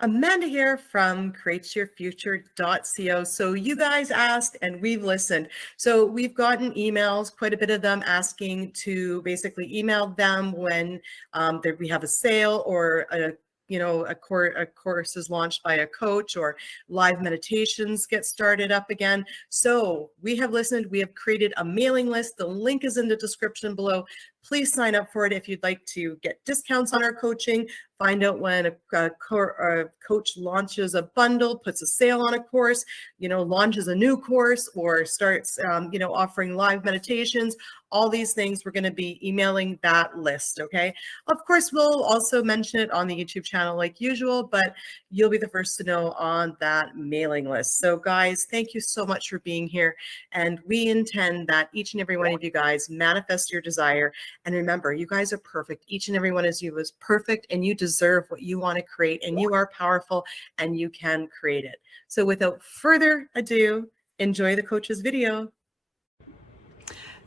Amanda here from createyourfuture.co. So you guys asked and we've listened. So we've gotten emails, quite a bit of them asking to basically email them when we have a sale or a course is launched by a coach or live meditations get started up again. So we have listened. We have created a mailing list. The link is in the description below. Please sign up for it if you'd like to get discounts on our coaching. Find out when a coach launches a bundle, puts a sale on a course, launches a new course, or starts, offering live meditations. All these things, we're going to be emailing that list, okay? Of course, we'll also mention it on the YouTube channel like usual, but you'll be the first to know on that mailing list. So guys, thank you so much for being here. And we intend that each and every one of you guys manifest your desire. And remember, you guys are perfect. Each and every one of you is perfect, and you deserve what you want to create, and you are powerful, and you can create it. So without further ado, enjoy the coach's video.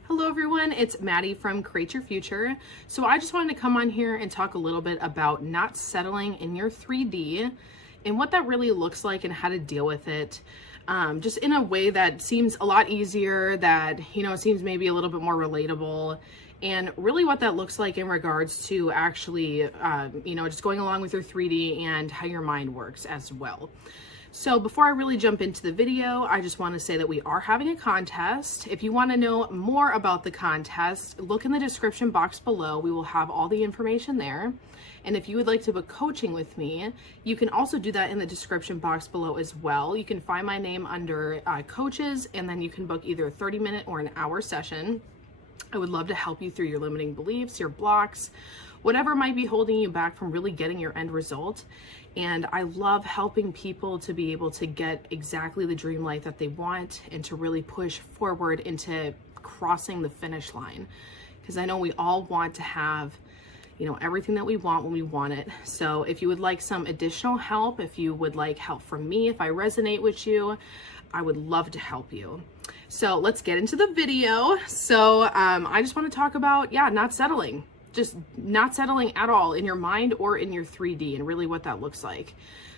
Hello everyone, it's Maddie from Create Your Future. So I just wanted to come on here and talk a little bit about not settling in your 3D and what that really looks like and how to deal with it. Just in a way that seems a lot easier, that, seems maybe a little bit more relatable, and really what that looks like in regards to actually, just going along with your 3D and how your mind works as well. So before I really jump into the video, I just want to say that we are having a contest. If you want to know more about the contest, look in the description box below. We will have all the information there. And if you would like to book coaching with me, you can also do that in the description box below as well. You can find my name under coaches, and then you can book either a 30-minute or an hour session. I would love to help you through your limiting beliefs, your blocks, whatever might be holding you back from really getting your end result. And I love helping people to be able to get exactly the dream life that they want and to really push forward into crossing the finish line. Because I know we all want to have, everything that we want when we want it. So if you would like some additional help, if you would like help from me, if I resonate with you, I would love to help you. So let's get into the video. So I just want to talk about, not settling. Just not settling at all in your mind or in your 3D, and really what that looks like.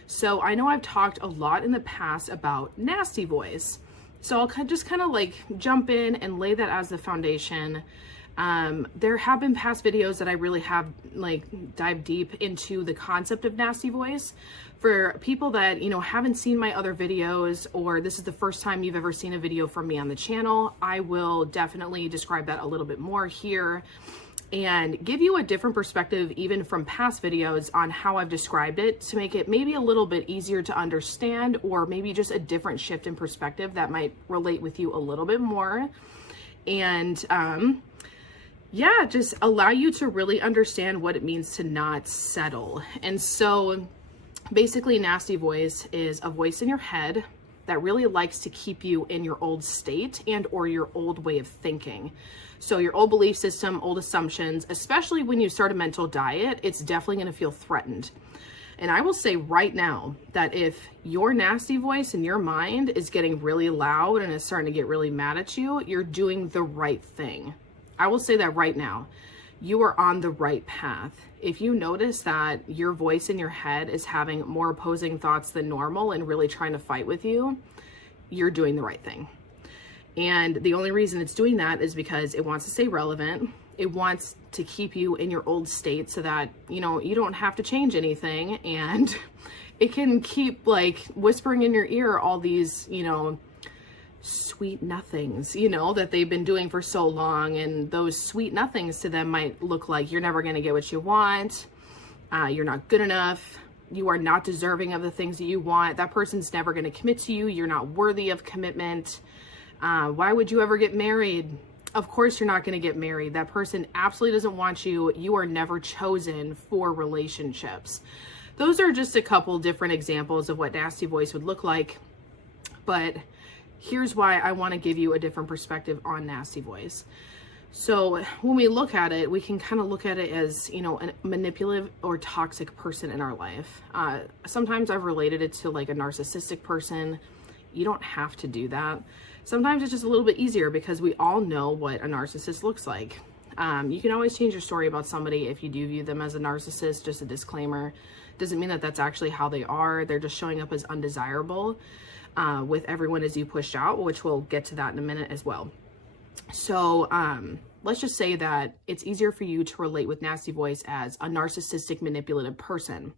So I know I've talked a lot in the past about nasty voice. So I'll just kind of like jump in and lay that as the foundation. There have been past videos that I really have dive deep into the concept of nasty voice. For people that, haven't seen my other videos, or this is the first time you've ever seen a video from me on the channel, I will definitely describe that a little bit more here and give you a different perspective even from past videos on how I've described it, to make it maybe a little bit easier to understand, or maybe just a different shift in perspective that might relate with you a little bit more. And just allow you to really understand what it means to not settle. And so basically, nasty voice is a voice in your head that really likes to keep you in your old state and or your old way of thinking. So your old belief system, old assumptions, especially when you start a mental diet, it's definitely going to feel threatened. And I will say right now that if your nasty voice in your mind is getting really loud and is starting to get really mad at you, you're doing the right thing. I will say that right now. You are on the right path. If you notice that your voice in your head is having more opposing thoughts than normal and really trying to fight with you, you're doing the right thing. And the only reason it's doing that is because it wants to stay relevant. It wants to keep you in your old state so that, you don't have to change anything. And it can keep whispering in your ear all these, sweet nothings, that they've been doing for so long. And those sweet nothings to them might look like you're never going to get what you want. You're not good enough. You are not deserving of the things that you want. That person's never going to commit to you. You're not worthy of commitment. Why would you ever get married? Of course you're not going to get married. That person absolutely doesn't want you. You are never chosen for relationships. Those are just a couple different examples of what nasty voice would look like. But here's why I want to give you a different perspective on nasty voice. So when we look at it, we can kind of look at it as, a manipulative or toxic person in our life. Sometimes I've related it to a narcissistic person. You don't have to do that. Sometimes it's just a little bit easier because we all know what a narcissist looks like. You can always change your story about somebody if you do view them as a narcissist. Just a disclaimer. Doesn't mean that that's actually how they are. They're just showing up as undesirable with everyone as you pushed out, which we'll get to that in a minute as well. So let's just say that it's easier for you to relate with nasty voice as a narcissistic, manipulative person.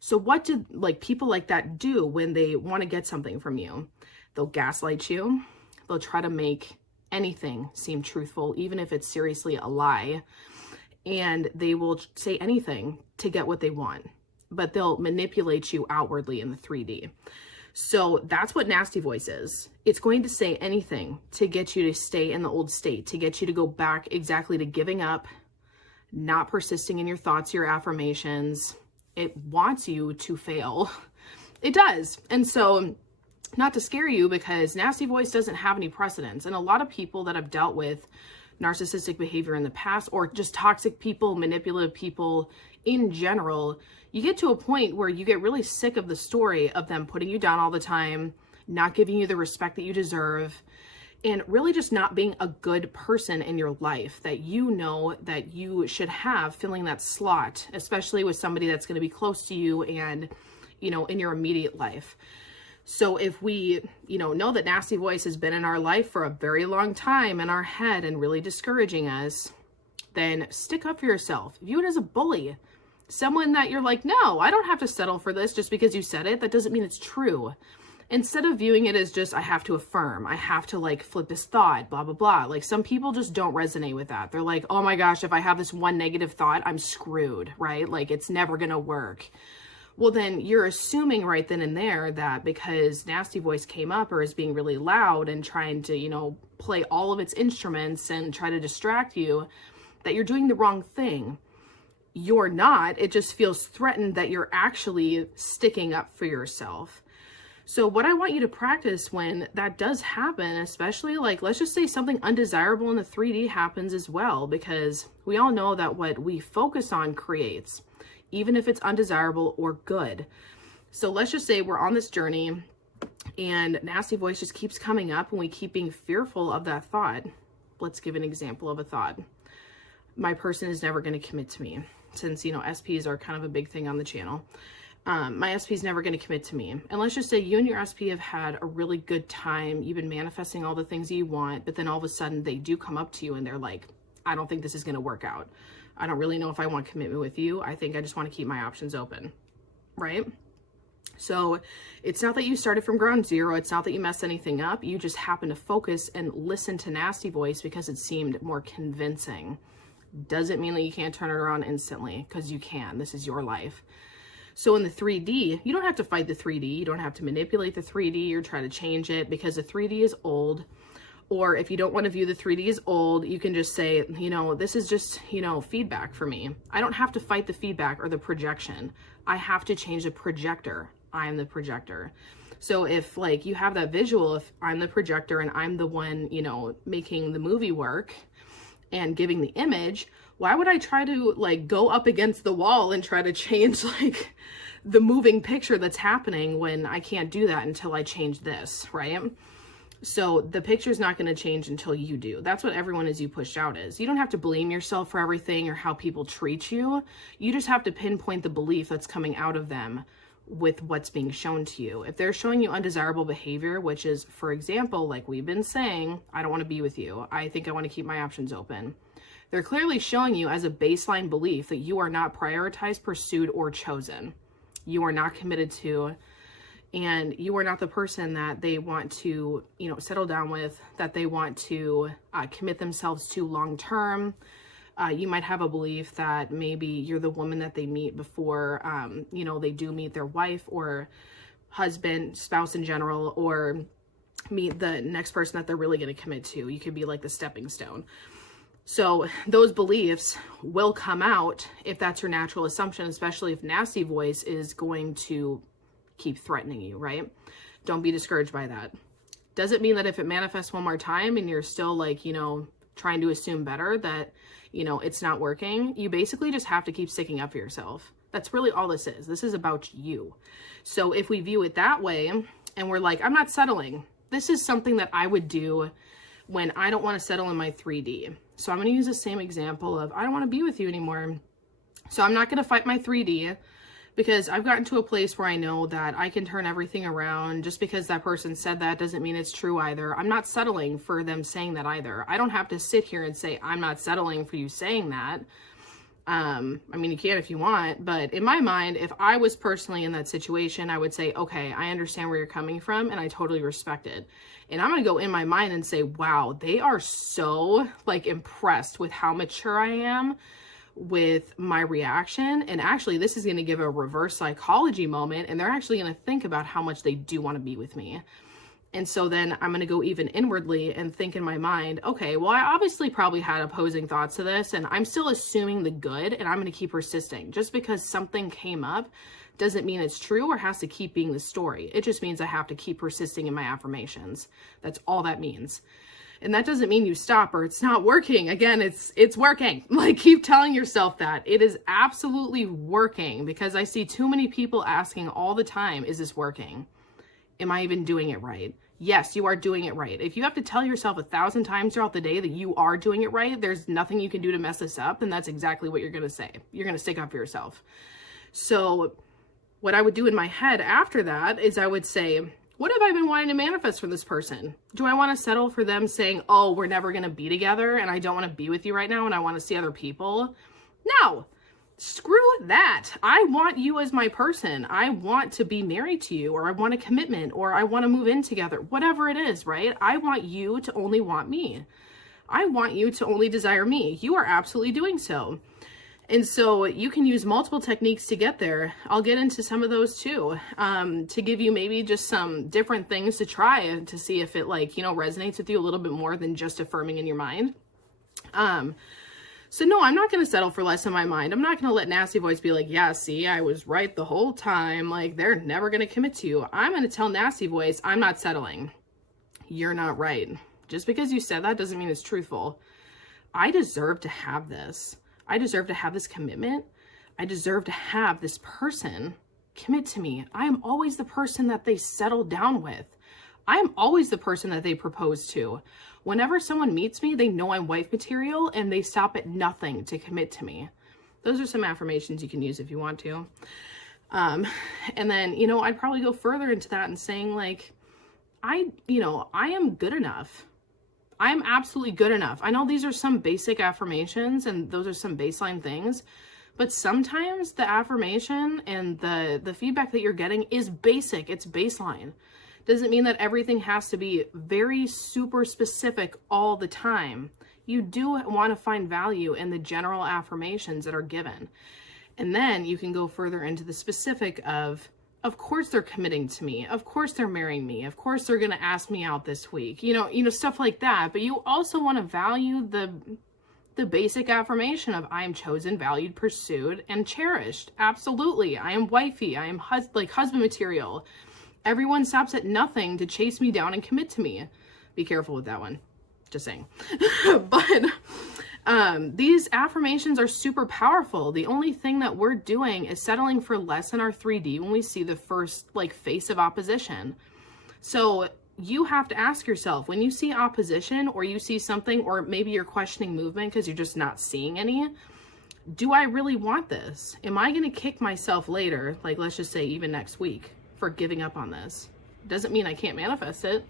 So what do people like that do when they want to get something from you? They'll gaslight you. They'll try to make anything seem truthful, even if it's seriously a lie. And they will say anything to get what they want, but they'll manipulate you outwardly in the 3D. So that's what nasty voice is. It's going to say anything to get you to stay in the old state, to get you to go back exactly to giving up, not persisting in your thoughts, your affirmations. It wants you to fail. It does. And so, not to scare you, because nasty voice doesn't have any precedence. And a lot of people that have dealt with narcissistic behavior in the past, or just toxic people, manipulative people in general, you get to a point where you get really sick of the story of them putting you down all the time, not giving you the respect that you deserve, and really just not being a good person in your life that you know that you should have, filling that slot, especially with somebody that's going to be close to you and, in your immediate life. So if we, know that nasty voice has been in our life for a very long time in our head and really discouraging us, then stick up for yourself. View it as a bully. Someone that you're like, no, I don't have to settle for this just because you said it. That doesn't mean it's true. Instead of viewing it as just, I have to affirm, I have to flip this thought, blah, blah, blah. Some people just don't resonate with that. They're like, oh my gosh, if I have this one negative thought, I'm screwed, right? It's never going to work. Well, then you're assuming right then and there that because nasty voice came up or is being really loud and trying to, play all of its instruments and try to distract you, that you're doing the wrong thing. You're not. It just feels threatened that you're actually sticking up for yourself. So what I want you to practice when that does happen, especially let's just say something undesirable in the 3D happens as well, because we all know that what we focus on creates, even if it's undesirable or good. So let's just say we're on this journey and nasty voice just keeps coming up and we keep being fearful of that thought. Let's give an example of a thought. My person is never going to commit to me, since, SPs are kind of a big thing on the channel. My SP is never going to commit to me. And let's just say you and your SP have had a really good time. You've been manifesting all the things you want, but then all of a sudden they do come up to you and they're like, I don't think this is going to work out. I don't really know if I want commitment with you. I think I just want to keep my options open, right? So it's not that you started from ground zero. It's not that you messed anything up. You just happen to focus and listen to nasty voice because it seemed more convincing. Doesn't mean that you can't turn it around instantly, because you can. This is your life. So in the 3D, you don't have to fight the 3D. You don't have to manipulate the 3D or try to change it, because the 3D is old. Or if you don't want to view the 3D as old, you can just say, this is just, feedback for me. I don't have to fight the feedback or the projection. I have to change the projector. I'm the projector. So if you have that visual, if I'm the projector and I'm the one, making the movie work and giving the image, why would I try to go up against the wall and try to change the moving picture that's happening when I can't do that until I change this, right? So the picture's not going to change until you do. That's what everyone as you pushed out is. You don't have to blame yourself for everything or how people treat you. You just have to pinpoint the belief that's coming out of them with what's being shown to you. If they're showing you undesirable behavior, which is, for example, like we've been saying, I don't want to be with you. I think I want to keep my options open. They're clearly showing you as a baseline belief that you are not prioritized, pursued, or chosen. You are not committed to, and you are not the person that they want to, settle down with, that they want to commit themselves to long term. You might have a belief that maybe you're the woman that they meet before, they do meet their wife or husband, spouse in general, or meet the next person that they're really going to commit to. You could be like the stepping stone. So those beliefs will come out if that's your natural assumption, especially if nasty voice is going to keep threatening you, right? Don't be discouraged by that. Doesn't mean that if it manifests one more time and you're still trying to assume better that, it's not working. You basically just have to keep sticking up for yourself. That's really all this is. This is about you. So if we view it that way and we're like, I'm not settling. This is something that I would do when I don't want to settle in my 3D. So I'm going to use the same example of, I don't want to be with you anymore. So I'm not going to fight my 3D, because I've gotten to a place where I know that I can turn everything around. Just because that person said that doesn't mean it's true either. I'm not settling for them saying that either. I don't have to sit here and say, I'm not settling for you saying that. I mean, you can if you want, but in my mind, if I was personally in that situation, I would say, okay, I understand where you're coming from and I totally respect it. And I'm going to go in my mind and say, wow, they are so like impressed with how mature I am with my reaction. And actually, this is going to give a reverse psychology moment, and they're actually going to think about how much they do want to be with me. And so then I'm going to go even inwardly and think in my mind, okay, well, I obviously probably had opposing thoughts to this, and I'm still assuming the good, and I'm going to keep persisting. Just because something came up doesn't mean it's true or has to keep being the story. It just means I have to keep persisting in my affirmations. That's all that means. And that doesn't mean you stop or it's not working. Again, it's working. Like, keep telling yourself that. It is absolutely working, because I see too many people asking all the time, is this working? Am I even doing it right? Yes, you are doing it right. If you have to tell yourself 1,000 times throughout the day that you are doing it right, there's nothing you can do to mess this up, then that's exactly what you're going to say. You're going to stick up for yourself. So what I would do in my head after that is I would say, what have I been wanting to manifest from this person? Do I want to settle for them saying, oh, we're never going to be together and I don't want to be with you right now and I want to see other people? No. Screw that. I want you as my person. I want to be married to you, or I want a commitment, or I want to move in together. Whatever it is, right? I want you to only want me. I want you to only desire me. You are absolutely doing so. And so you can use multiple techniques to get there. I'll get into some of those too, to give you maybe just some different things to try to see if it resonates with you a little bit more than just affirming in your mind. So no, I'm not going to settle for less in my mind. I'm not going to let nasty voice be like, yeah, see, I was right the whole time. Like, they're never going to commit to you. I'm going to tell nasty voice, I'm not settling. You're not right. Just because you said that doesn't mean it's truthful. I deserve to have this. I deserve to have this commitment. I deserve to have this person commit to me. I am always the person that they settle down with. I am always the person that they propose to. Whenever someone meets me, they know I'm wife material and they stop at nothing to commit to me. Those are some affirmations you can use if you want to. And then, I'd probably go further into that and saying like, I am good enough. I am absolutely good enough. I know these are some basic affirmations and those are some baseline things, but sometimes the affirmation and the feedback that you're getting is basic. It's baseline. Doesn't mean that everything has to be very super specific all the time. You do want to find value in the general affirmations that are given. And then you can go further into the specific of course they're committing to me. Of course they're marrying me. Of course they're going to ask me out this week. Stuff like that. But you also want to value the basic affirmation of I am chosen, valued, pursued, and cherished. Absolutely. I am wifey. I am husband material. Everyone stops at nothing to chase me down and commit to me. Be careful with that one. Just saying. But these affirmations are super powerful. The only thing that we're doing is settling for less in our 3D when we see the first face of opposition. So you have to ask yourself, when you see opposition or you see something, or maybe you're questioning movement because you're just not seeing any, do I really want this? Am I going to kick myself later, like let's just say even next week, for giving up on this? Doesn't mean I can't manifest it,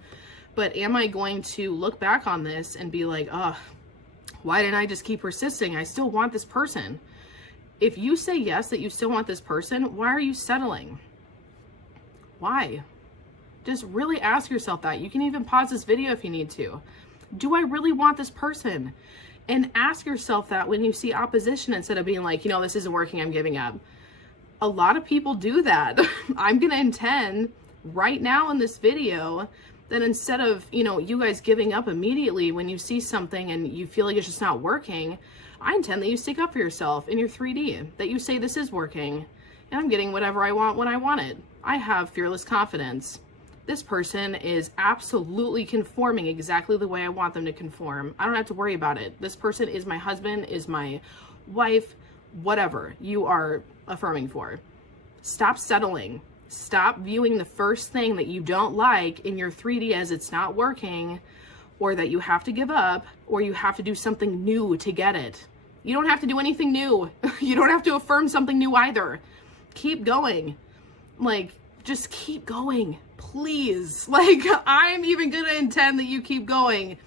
but am I going to look back on this and be like, oh, why didn't I just keep persisting? I still want this person. If you say yes, that you still want this person, why are you settling? Why? Just really ask yourself that. You can even pause this video if you need to. Do I really want this person? And ask yourself that when you see opposition, instead of being like, this isn't working, I'm giving up. A lot of people do that. I'm going to intend right now in this video that instead of, you guys giving up immediately when you see something and you feel like it's just not working, I intend that you stick up for yourself in your 3D, that you say this is working and I'm getting whatever I want when I want it. I have fearless confidence. This person is absolutely conforming exactly the way I want them to conform. I don't have to worry about it. This person is my husband, is my wife, whatever you are affirming for. Stop settling. Stop viewing the first thing that you don't like in your 3D as it's not working or that you have to give up, or you have to do something new to get it. You don't have to do anything new. You don't have to affirm something new either. Keep going. Like, just keep going, please. Like, I'm even gonna intend that you keep going.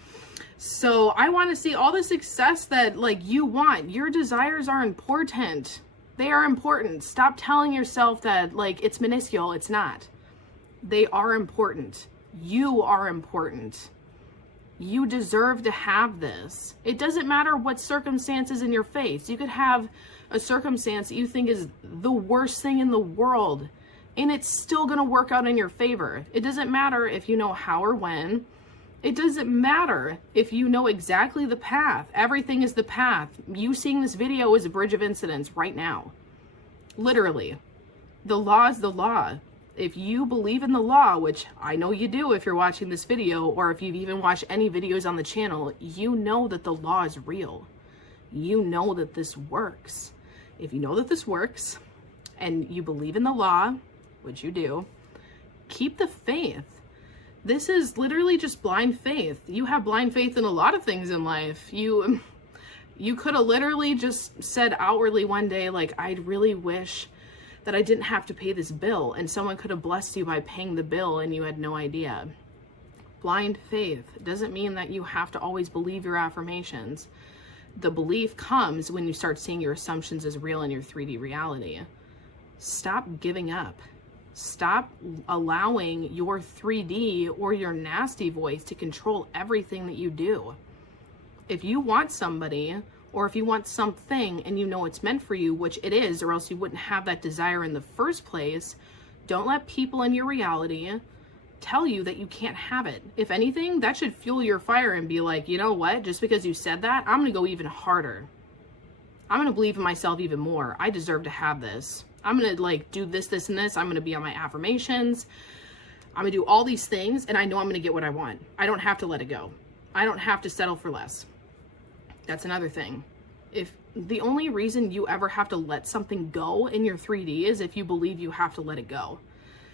So I want to see all the success that like you want. Your desires are important. They are important. Stop telling yourself that like it's minuscule. It's not. They are important. You are important. You deserve to have this. It doesn't matter what circumstances in your face. You could have a circumstance that you think is the worst thing in the world, and it's still going to work out in your favor. It doesn't matter if you know how or when. It doesn't matter if you know exactly the path. Everything is the path. You seeing this video is a bridge of incidents right now. Literally. The law is the law. If you believe in the law, which I know you do if you're watching this video, or if you've even watched any videos on the channel, you know that the law is real. You know that this works. If you know that this works and you believe in the law, which you do, keep the faith. This is literally just blind faith. You have blind faith in a lot of things in life. You could have literally just said outwardly one day, like, I really wish that I didn't have to pay this bill, and someone could have blessed you by paying the bill and you had no idea. Blind faith doesn't mean that you have to always believe your affirmations. The belief comes when you start seeing your assumptions as real in your 3D reality. Stop giving up. Stop allowing your 3D or your nasty voice to control everything that you do. If you want somebody, or if you want something and you know it's meant for you, which it is, or else you wouldn't have that desire in the first place, don't let people in your reality tell you that you can't have it. If anything, that should fuel your fire and be like, you know what? Just because you said that, I'm going to go even harder. I'm going to believe in myself even more. I deserve to have this. I'm going to like do this, this, and this. I'm going to be on my affirmations. I'm going to do all these things, and I know I'm going to get what I want. I don't have to let it go. I don't have to settle for less. That's another thing. If the only reason you ever have to let something go in your 3D is if you believe you have to let it go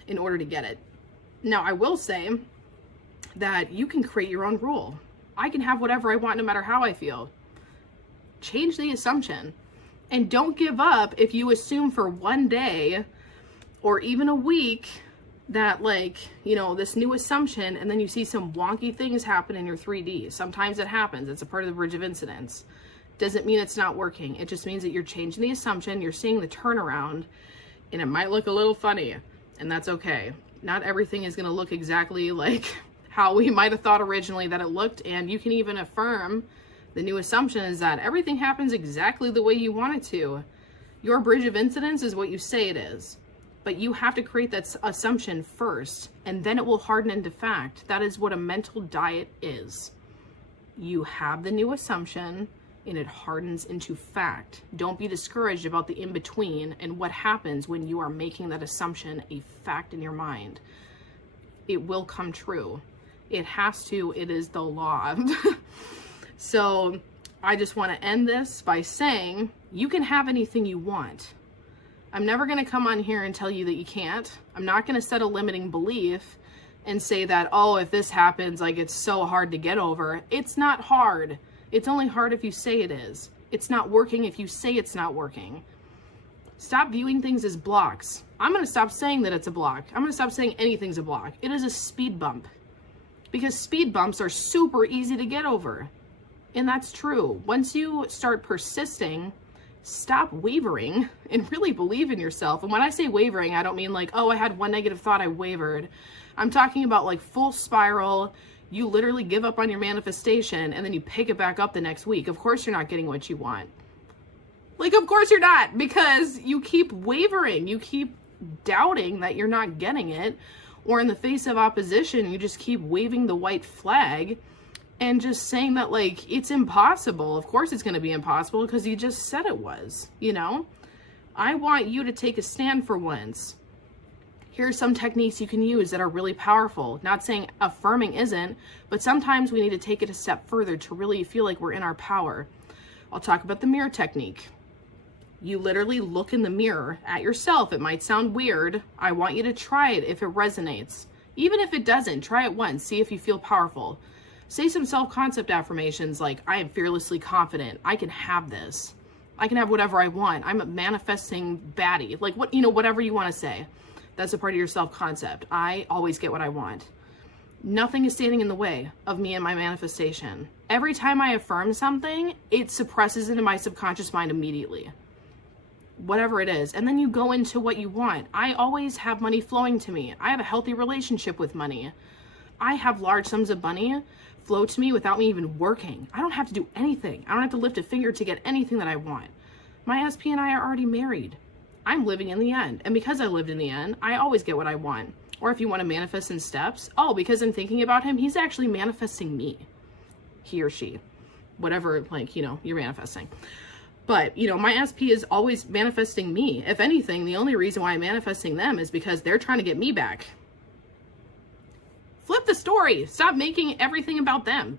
in order to get it. Now, I will say that you can create your own rule. I can have whatever I want no matter how I feel. Change the assumption. And don't give up if you assume for one day or even a week that like, you know, this new assumption, and then you see some wonky things happen in your 3D. Sometimes it happens. It's a part of the bridge of incidents. Doesn't mean it's not working. It just means that you're changing the assumption, you're seeing the turnaround, and it might look a little funny, and that's okay. Not everything is going to look exactly like how we might have thought originally that it looked, and you can even affirm the new assumption is that everything happens exactly the way you want it to. Your bridge of incidents is what you say it is. But you have to create that assumption first, and then it will harden into fact. That is what a mental diet is. You have the new assumption, and it hardens into fact. Don't be discouraged about the in-between and what happens when you are making that assumption a fact in your mind. It will come true. It has to. It is the law. So I just want to end this by saying you can have anything you want. I'm never going to come on here and tell you that you can't. I'm not going to set a limiting belief and say that, oh, if this happens, like it's so hard to get over. It's not hard. It's only hard if you say it is. It's not working if you say it's not working. Stop viewing things as blocks. I'm going to stop saying that it's a block. I'm going to stop saying anything's a block. It is a speed bump. Because speed bumps are super easy to get over. And that's true. Once you start persisting, stop wavering and really believe in yourself. And when I say wavering, I don't mean like, oh, I had one negative thought, I wavered. I'm talking about like full spiral. You literally give up on your manifestation and then you pick it back up the next week. Of course you're not getting what you want. Like, of course you're not, because you keep wavering. You keep doubting that you're not getting it. Or in the face of opposition, you just keep waving the white flag and just saying that like it's impossible. Of course it's going to be impossible because you just said it was, you know? I want you to take a stand for once. Here are some techniques you can use that are really powerful. Not saying affirming isn't, but sometimes we need to take it a step further to really feel like we're in our power. I'll talk about the mirror technique. You literally look in the mirror at yourself. It might sound weird. I want you to try it if it resonates. Even if it doesn't, try it once. See if you feel powerful. Say some self-concept affirmations like, I am fearlessly confident. I can have this. I can have whatever I want. I'm a manifesting baddie. Like, what, whatever you want to say. That's a part of your self-concept. I always get what I want. Nothing is standing in the way of me and my manifestation. Every time I affirm something, it suppresses into my subconscious mind immediately. Whatever it is. And then you go into what you want. I always have money flowing to me. I have a healthy relationship with money. I have large sums of money flow to me without me even working. I don't have to do anything. I don't have to lift a finger to get anything that I want. My SP and I are already married. I'm living in the end. And because I lived in the end, I always get what I want. Or if you want to manifest in steps, oh, because I'm thinking about him, he's actually manifesting me. He or she. Whatever, you're manifesting. But, my SP is always manifesting me. If anything, the only reason why I'm manifesting them is because they're trying to get me back. Flip the story. Stop making everything about them.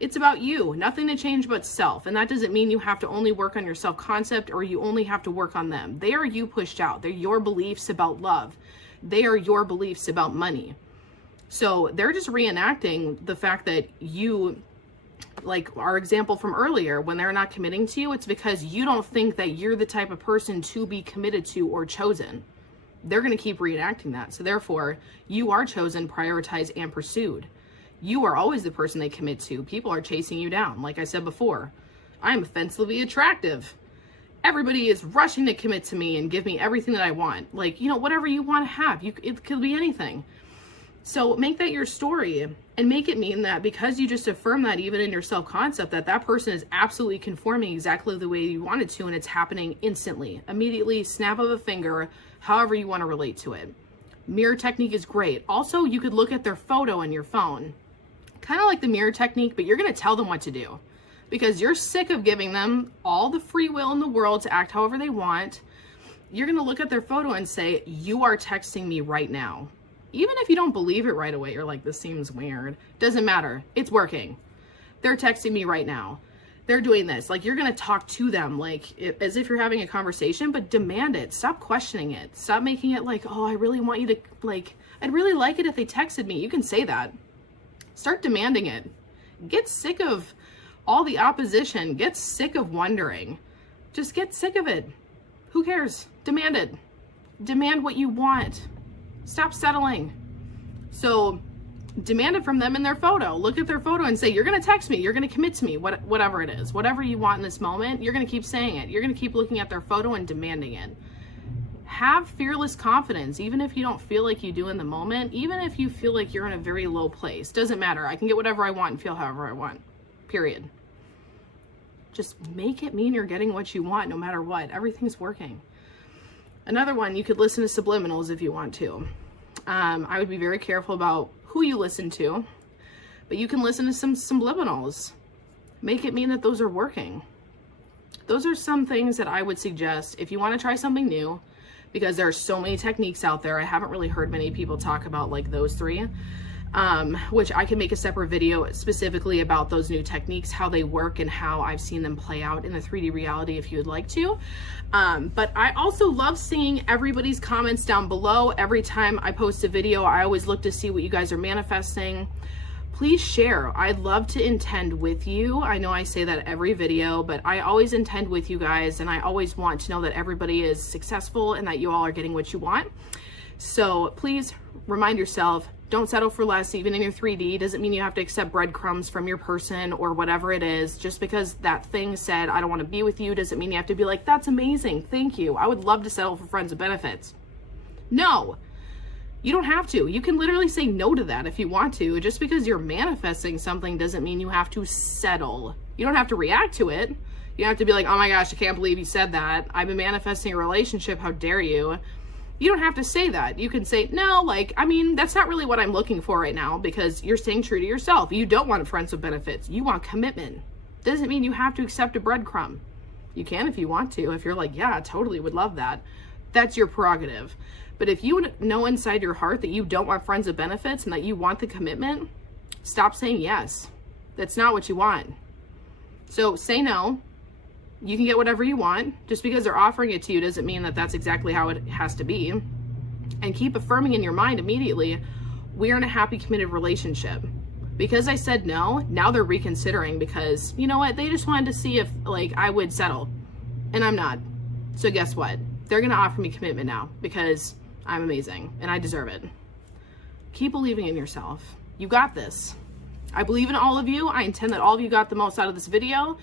It's about you. Nothing to change but self. And that doesn't mean you have to only work on your self-concept or you only have to work on them. They are you pushed out. They're your beliefs about love. They are your beliefs about money. So they're just reenacting the fact that you, like our example from earlier, when they're not committing to you, it's because you don't think that you're the type of person to be committed to or chosen. They're going to keep reenacting that. So therefore, you are chosen, prioritized, and pursued. You are always the person they commit to. People are chasing you down. Like I said before, I'm offensively attractive. Everybody is rushing to commit to me and give me everything that I want. Like, whatever you want to have, it could be anything. So make that your story and make it mean that because you just affirm that even in your self-concept, that person is absolutely conforming exactly the way you want it to, and it's happening instantly, immediately, snap of a finger, however you want to relate to it. Mirror technique is great. Also, you could look at their photo on your phone. Kind of like the mirror technique, but you're going to tell them what to do. Because you're sick of giving them all the free will in the world to act however they want. You're going to look at their photo and say, you are texting me right now. Even if you don't believe it right away, you're like, this seems weird. Doesn't matter. It's working. They're texting me right now. They're doing this. Like, you're going to talk to them as if you're having a conversation, but demand it. Stop questioning it. Stop making it like, oh, I really want you to, I'd really like it if they texted me. You can say that. Start demanding it. Get sick of all the opposition. Get sick of wondering. Just get sick of it. Who cares? Demand it. Demand what you want. Stop settling. So demand it from them in their photo. Look at their photo and say, you're going to text me. You're going to commit to me. Whatever it is. Whatever you want in this moment, you're going to keep saying it. You're going to keep looking at their photo and demanding it. Have fearless confidence, even if you don't feel like you do in the moment, even if you feel like you're in a very low place. Doesn't matter. I can get whatever I want and feel however I want. Period. Just make it mean you're getting what you want no matter what. Everything's working. Another one, you could listen to subliminals if you want to. I would be very careful about who you listen to, but you can listen to some subliminals. Make it mean that those are working. Those are some things that I would suggest if you want to try something new, because there are so many techniques out there. I haven't really heard many people talk about those three, which I can make a separate video specifically about those new techniques, how they work and how I've seen them play out in the 3D reality if you would like to. But I also love seeing everybody's comments down below. Every time I post a video, I always look to see what you guys are manifesting. Please share. I'd love to intend with you. I know I say that every video, but I always intend with you guys, and I always want to know that everybody is successful and that you all are getting what you want. So please remind yourself, don't settle for less, even in your 3D. Doesn't mean you have to accept breadcrumbs from your person or whatever it is. Just because that thing said, I don't want to be with you, doesn't mean you have to be like, that's amazing, thank you. I would love to settle for friends with benefits. No. You don't have to. You can literally say no to that if you want to. Just because you're manifesting something doesn't mean you have to settle. You don't have to react to it. You don't have to be like, oh my gosh, I can't believe you said that. I've been manifesting a relationship. How dare you? You don't have to say that. You can say, no, that's not really what I'm looking for right now, because you're staying true to yourself. You don't want friends with benefits. You want commitment. Doesn't mean you have to accept a breadcrumb. You can if you want to. If you're like, yeah, I totally would love that. That's your prerogative. But if you know inside your heart that you don't want friends with benefits and that you want the commitment, stop saying yes. That's not what you want. So say no. You can get whatever you want. Just because they're offering it to you doesn't mean that that's exactly how it has to be. And keep affirming in your mind immediately, we're in a happy, committed relationship. Because I said no, now they're reconsidering because, you know what, they just wanted to see if like I would settle, and I'm not. So guess what? They're gonna offer me commitment now because I'm amazing and I deserve it. Keep believing in yourself. You got this. I believe in all of you. I intend that all of you got the most out of this video,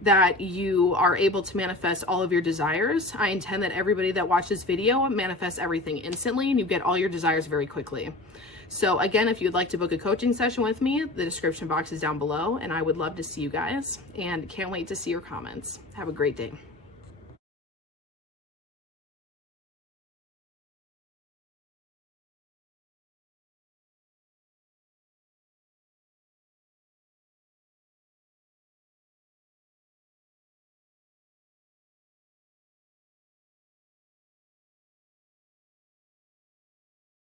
that you are able to manifest all of your desires. I intend that everybody that watches this video manifests everything instantly and you get all your desires very quickly. So again, if you'd like to book a coaching session with me, the description box is down below, and I would love to see you guys and can't wait to see your comments. Have a great day.